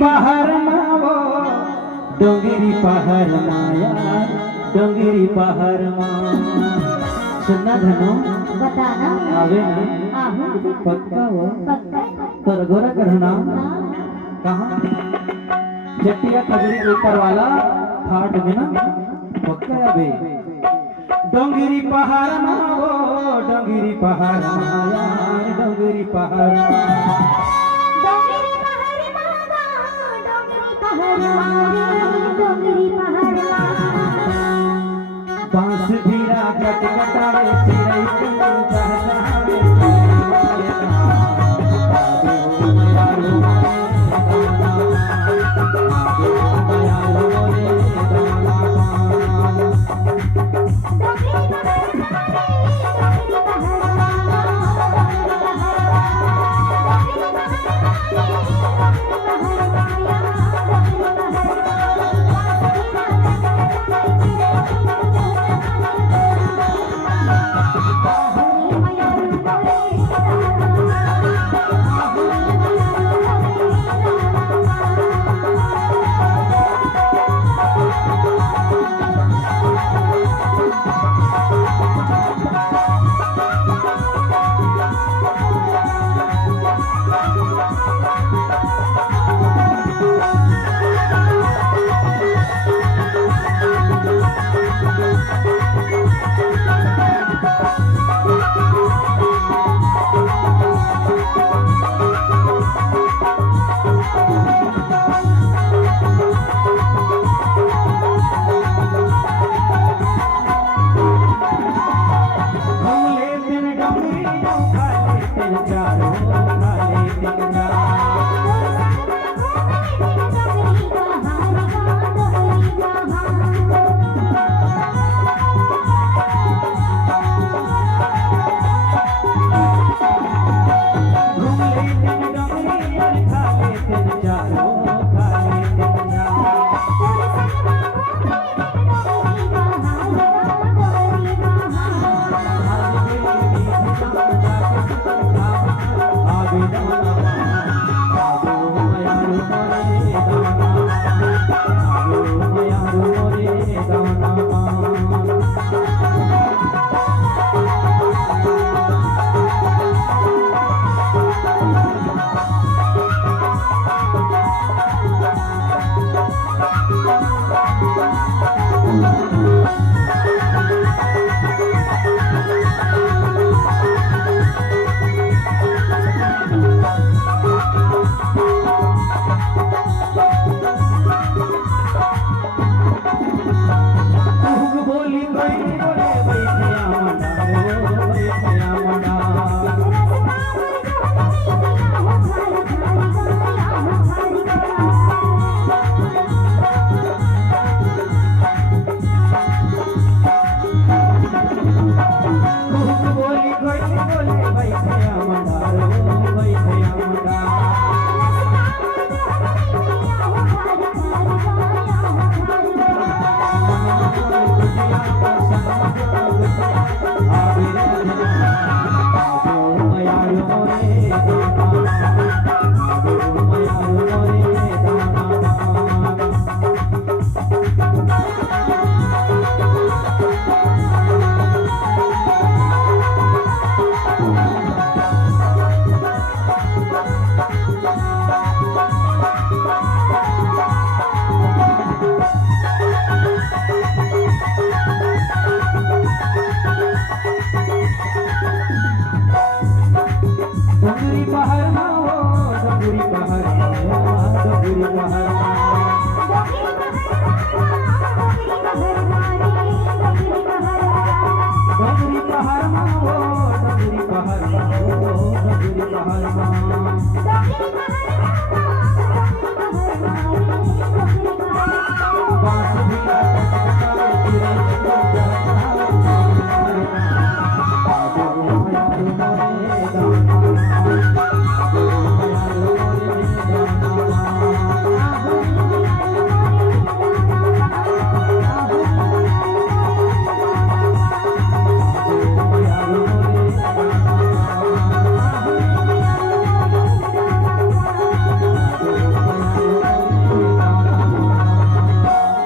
पहाड़ मावो डोंगरी पहाड़ माया डोंगरी पहाड़ मा सुनना धनो बताना आवे ना आहू पक्का वो पक्का तोर गोरा करना कहाँ जटिया खजरी ऊपर वाला फाट में ना पक्का आवे डोंगरी पहाड़ मावो डोंगरी पहाड़ माया डोंगरी पहाड़ डोंगरी पहाड़ मावा डोंगरी पहाड़ मारे डोंगरी पहाड़ मा बांस भीरा कट कटावे चिड़ै के चहचहावे डोंगरी पहाड़ मावो डोंगरी पहाड़ डोंगरी पहाड़ डोंगरी पहाड़ मावो डोंगरी पहाड़ डोंगरी पहाड़